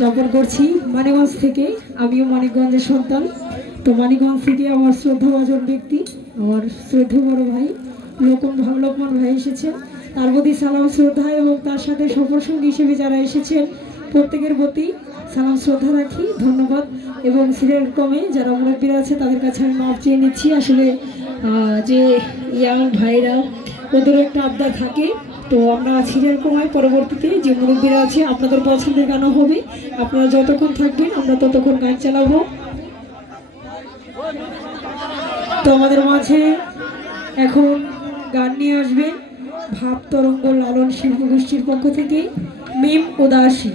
যাপন করছি মানিকগঞ্জ থেকে। আমিও মানিকগঞ্জের সন্তান। তো মানিকগঞ্জ থেকে আমার শ্রদ্ধাভাজন ব্যক্তি, আমার শ্রদ্ধেয় বড় ভাই লোকমান ভাই এসেছেন। তার প্রতি সালাম শ্রদ্ধা এবং তার সাথে সফরসঙ্গী হিসেবে যারা এসেছেন প্রত্যেকের প্রতি সালাম শ্রদ্ধা রাখি, ধন্যবাদ। এবং সিরিয়াল ক্রমে যারা মুরব্বীরা আছে তাদের কাছে আমি মাপ চেয়ে নিচ্ছি। আসলে যে ইয়াং ভাইরা ওদের একটা আবদার থাকে, তো আমরা সিরিয়াল ক্রমে পরবর্তীতে যে মুরব্বীরা আছে আপনাদের পছন্দের গানও হবে, আপনারা যতক্ষণ থাকবেন আমরা ততক্ষণ গান চালাবো। তো আমাদের মাঝে এখন গান নিয়ে আসবেন ভাব তরঙ্গ লালন শিল্প গোষ্ঠীর পক্ষ থেকে মিম উদাসী।